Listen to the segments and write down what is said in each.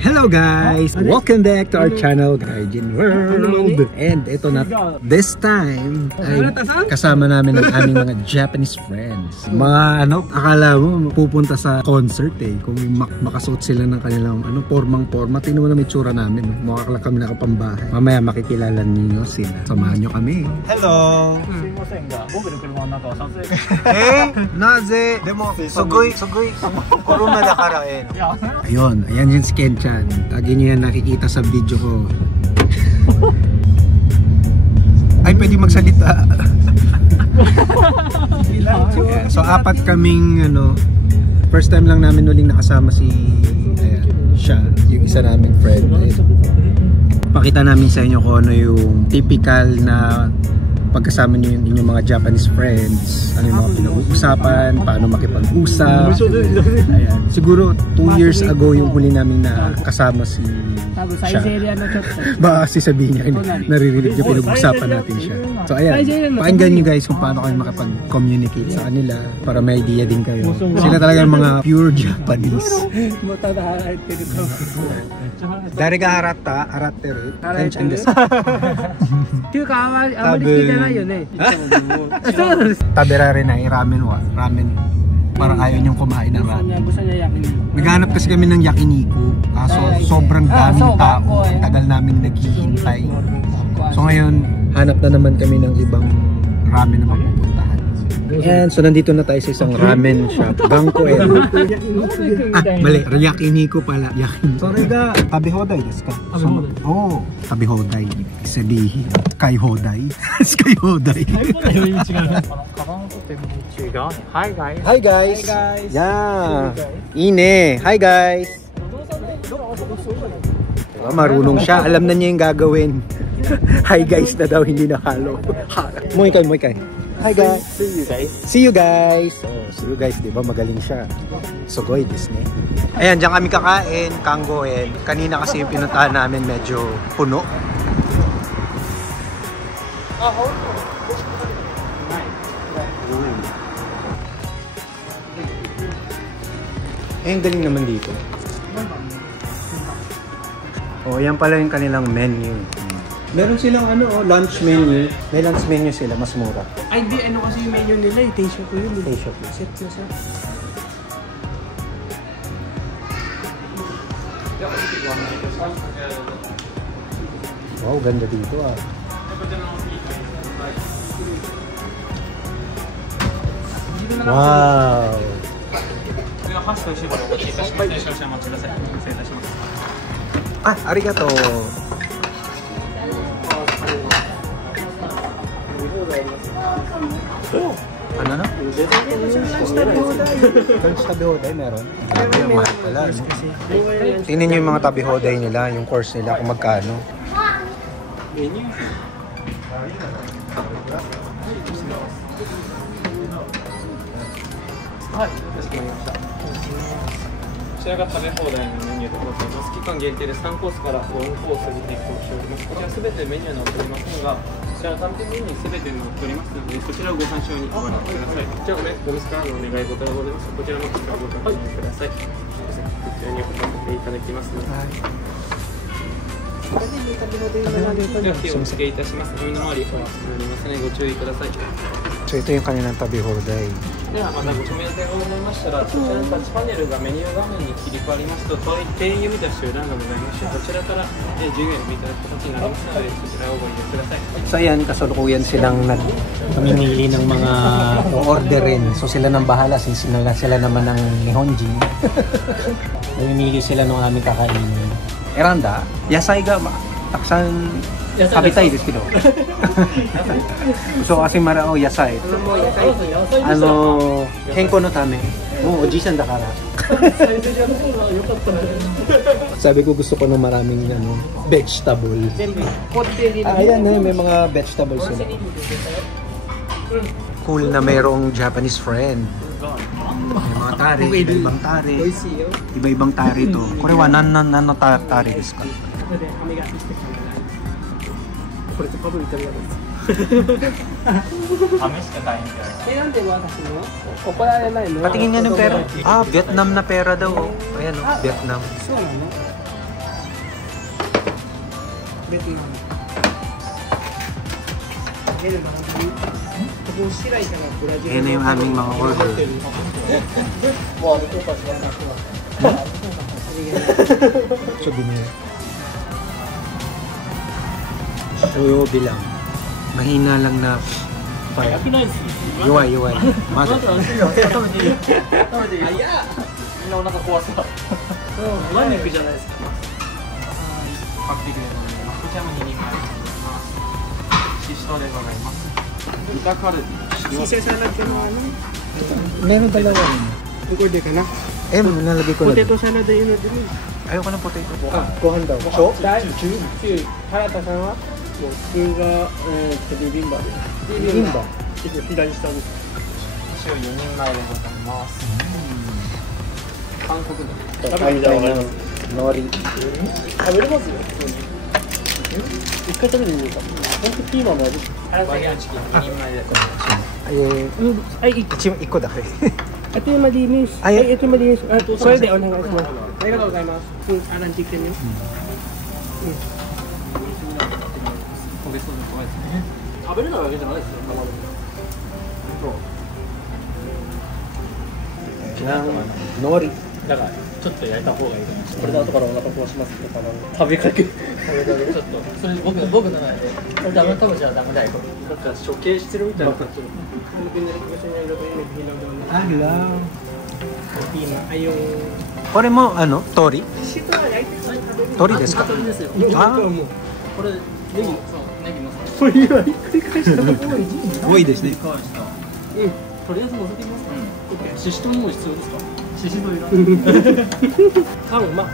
Hello guys! Welcome back to our channel, Gaijin World! And ito na, this time ay kasama namin ang aming mga Japanese friends. Mga akala mo pupunta sa concert eh. Kung makasuot sila ng kanilang pormang-porma. Tingnan mo na may tsura namin. Mukha kami nakapambahay. Mamaya makikilala niyo sila. Samahan nyo kami. Hello! Naze! Demo, sugoy! Corona da kara eh. Ayun, ayan yung si Ken-chan. Lagi nyo yan nakikita sa video ko. Ay, pwede magsalita. Yeah, so apat kaming first time lang namin uling nakasama si siya, yung isa naming friend. Pakita namin sa inyo kung ano yung typical na pagkasama nyo yung inyong mga Japanese friends, ano yung mga pinag-uusapan, paano makipag-usap. Ayan. Siguro 2 years ago yung huli namin na kasama si siya. Baka sasabihin niya, naririnig niya pinag-uusapan natin siya. So ayan, pakinggan nyo guys kung paano kayo makapag-communicate sa kanila para may idea din kayo. Sila talaga mga pure Japanese. Dari ga haratte Ken-chan desu. Tabirari na ramen. Parang ayaw niyong kumain ng ramen. Naghanap kasi kami ng yakiniku. Kaso sobrang daming tao. Tagal namin naghihintay. So ngayon, hanap na naman kami ng ibang ramen na mapupuntahan. And so nandito na tayo sa isang ramen shop. Bangko mali. Yakiniku pala. Sorry ga. Tabihoday desu ka? Tabihoday. Sabihin. Kaihoday. Kaihoday. Hi guys. Hi guys. Yeah. Ine. Hi guys. Marunong siya. Alam na niya yung gagawin. Hi guys na daw. Hindi na halo. Moikay. Hi guys. See you guys. See you guys, 'di ba? Magaling siya. Sugoi desu ne. Ayan, diyan kami kakain, Kanggoen. Kanina kasi yung pinuntahan namin medyo puno. Ang galing naman dito. Yan pala yung kanilang menu. Meron silang lunch menu. May lunch menu sila, mas mura. Ay, di kasi yung menu nila, taste shop yun. Taste shop. Set ko sa. Wow, ganda dito ah. Wow. Arigato. Ano na? Lunch tabi-hoday meron? Mahal pala. Tingnan nyo yung mga tabi-hoday nila, yung course nila kung magkano. Menu. はい、かしこまりました。こちらが食べ放題のメニューでございます。期間限定で3コースから4コースに提供しております。こちらすべてメニューに載っておりませんが、こちら単品メニューすべて載っておりますので、そちらをご参照にご覧ください。じゃあお店からのお願い事がございます。こちらもご確認ください。こちらにおかけいただきますので。では火をお付けいたします。お身の回りお忘れになりますね。ご注意ください。So ito yung kanilang tabi-hoday. ではまたご注文でございましたら、こちらのタッチパネルがメニュー画面に切り替わりますと、定員読み出しという欄がございまして、こちらから従業員を見ていただく形になりますので、こちらをご利用ください。So ayan, kasalukuyan silang nagpamimili ng mga orderin. So sila nang bahala, since sila naman ng Nihonji. Namimili sila ng aming kakainin. Eranda, yasai ga taksan kabitai desu kedo. So kasi marao yasai. Kenko no tame. Mo oji-san da kara. Sabi ko gusto ko ng maraming vegetable. Ayan may mga vegetables sila. Cool na mayroong Japanese friend. May mga tari, iba-ibang tari to. Korewa nan tari desu ka? これとかぶりたりやるんです。Amis ka tayo. Kailan di ba kasi mo? O pala na no. Patingin niya ng pera. Vietnam na pera daw. Ayan Vietnam. ベトナム。ここ白いからブラジル。Ayan na yung aming mga order. Sabi niya. Uyo bilang. Mahina lang na fire. Yuway. Mother. Caesar salad ka na ano? Meron dalawa rin. Nag-order ka na? Nalagay ko na. Potato salad ay yun din. Ayoko ng potato. Kuhan daw. So? 原田さんは僕がビビンバビビンバ左下です私は4人前でございます。韓国の食べノリ。食べれますよ一回食べてみるか本当ピーマンも味バギャンチキン2人前でございます。ay一個だけ。 ito yung malinis ay ito yung malinis pwede o nang ayos mo arigatou gozaimasu aran chicken yun 食べれないわけじゃないですよノリ。だからちょっと焼いた方がいいと思います。これで後からお腹壊しますって食べかけちょっとそれ僕ならこれ多分じゃダメだよ。だから処刑してるみたいな感じ。Hello. ay yung これも鳥？鳥ですか？鳥ですよ。あ、これネギのそれはひっくり返したら多いですね。とりあえず乗せてみますか。シシトウも必要ですか？シシトウいらない。あうま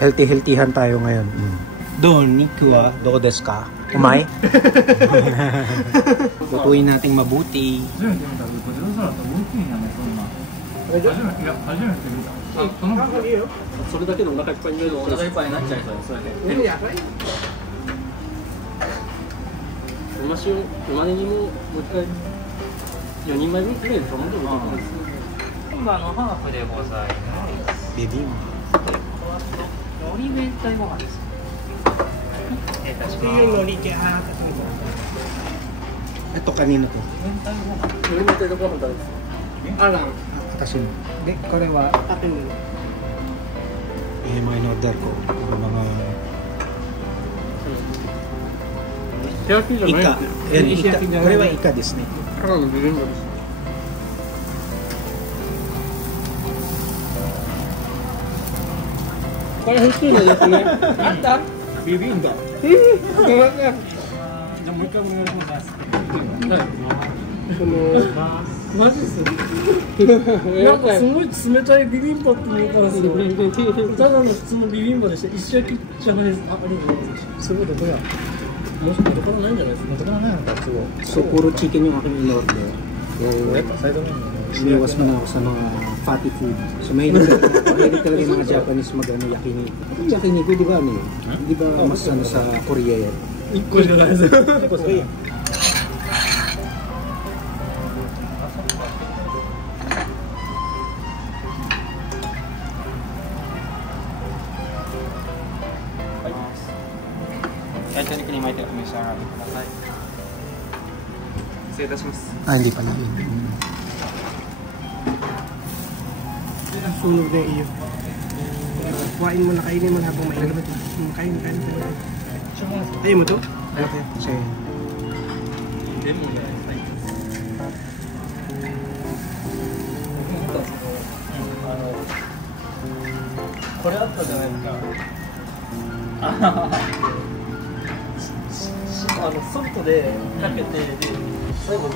Healthy-healthyhan tayo ngayon. Doon, Niku, do desu ka? Umay? Lutuin nating mabuti. それだけでお腹いっぱいになるお腹いっぱいになっちゃいそうです。それで。やばい馬ネギももう一回4人前分くらいで頼んでると思うんです。今のハーフでございます。ビビン海苔明太ご飯です。失礼いたします。Ito kanino to? 海苔明太ご飯食べます。あら Atasin. De, kore wa あてんの mga in-order ko. Mga 手焼きじゃない ika. Yan, ika. Kore wa ika desu ne. ただのビビンバですこれ欲しいのですねあったビビンバ。すいませんじゃあもう一回お願いします。マジっすなんかすごい冷たいビビンバって見えたんですよただの普通のビビンバでした石焼きじゃないですありがとうございますすごいどこやもし元からないんじゃないですか元からないのかすごい So, puro chicken yung aking in-order.サイドメニュー。 Iniwas mo na ako sa mga fatty food. So, mahilig talaga yung mga Japanese yakiniku. Yung yakiniku, di ba Di ba mas sa Korea yan? 1個じゃないです焼いた肉に巻いてお召し上がりください。失礼いたします。 Hindi pala yun. sunog na iyo kuhain mo na kainin mo habang mainit kain ayaw mo to? Okay. Kasi, レモンじゃないですか。これあったじゃないですか。ソフトでかけて、最後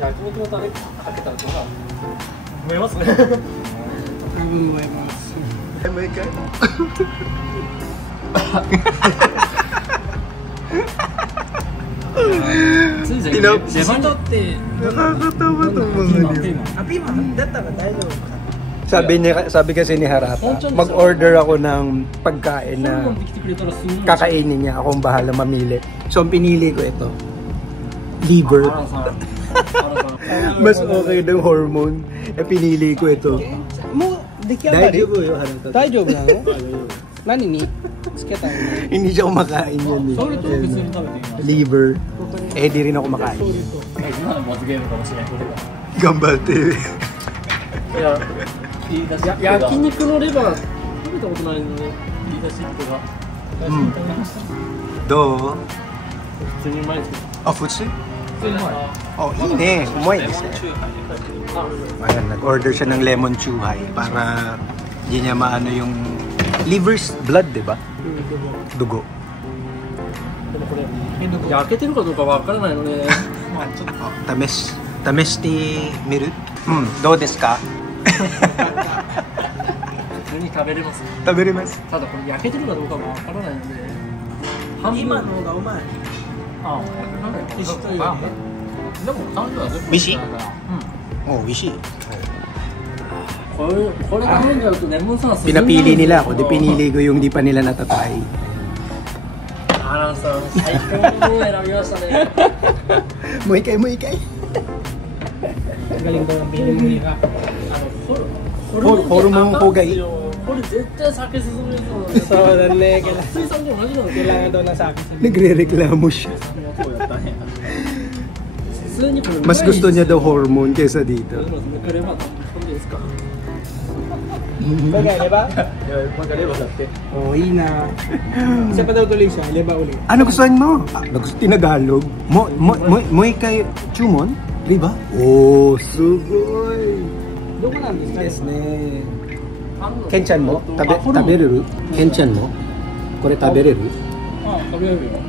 焼肉のタレかけたのが燃えますね。多分燃えますもう一回。レバンドって nakakatawa itong mga yun. piima data ba tayo Sabi kasi ni Harata, mag-order ako ng pagkain na kakainin niya, akong bahala mamili. So, ang pinili ko ito, liver. Mas okay ng hormone. Pinili ko ito. 出来上がり 大丈夫よ、大丈夫なの何につけたのHindi siya kumakain yun. それと普通に食べていい Liver. Eh, di rin ako makain. 今の罰ゲームかもしれないこれが Gambate. いや言い出しっぺが焼肉のレバー食べたことないのに言い出しっぺがうんどう普通にうまいですよ Ah, futsi? 普通にうまい Oh, ine. Umuwi kasi. あ Ayan, nag-order siya ng lemon chuhay para hindi niya maano yung liver's blood, di ba? Dugo. でもこれ焼けてるかどうかわからないのね まあちょっと Oh, tamis. Tamis ni Miru? Do desu ka? 普通に食べれます Taberimasu. ただこれ焼けてるかどうかわからないので半分今の方がうまいあなんだよ石というよりでも単純は全部石だから Oh, wishi. これ頼んじゃうとレモンサワー Pinapili nila ako. Di pinili ko yung di pa nila natatry. アランさん最高のもの選びましたね Mo ikay, mo ikay. Galing daw ang bilhin mo nila. Hormone hugay. これ絶対酒進めそうそうだね水産でも同じなのkailangan daw ng酒 Nagre-reklamo siya. そうやったんや 普通にこれ Mas gusto niya daw hormone kaysa dito. これは何ですか Bagay, di ba? Magkaliwa sa atin Oo, ina. Isa pa daw tuloy siya, liba ulit. Ano gustuhan mo? Gusto Tinagalog. Mo ikay chumon? Diba? Oh, sugoi. Doon ko lang, Yes ne. Kenchan mo? Tabereru? Kenchan mo? Kore tabereru? あ食べれるよ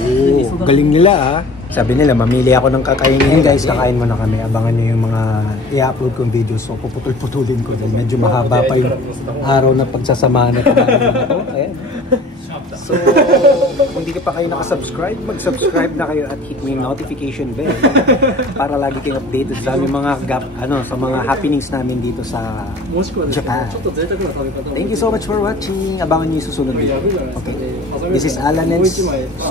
Oh, galing nila ah. Sabi nila, mamili ako ng kakainin guys, kakain mo na kami. Abangan nyo yung mga i-upload kong videos. So, puputol-putulin ko dahil medyo mahaba pa yung araw na pagsasamahan na kakain na to. Ayan. So, kung di ka pa kayo nakasubscribe, mag-subscribe na kayo at hit mo yung notification bell para lagi kayong updated sa aming mga sa mga happenings namin dito sa もしくはですね Japan. ちょっと贅沢な食べ方を Thank you so much for watching. Abangan nyo yung susunod video. Okay. This is Alan and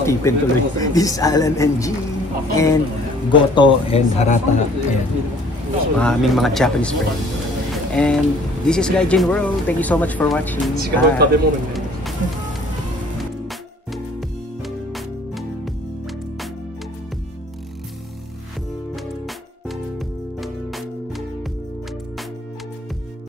Stephen tuloy. This is Alan and G and Goto and Harata. Ayan. Aming mga Japanese friends. And this is Gaijin World. Thank you so much for watching. しかも食べ Bye. 物に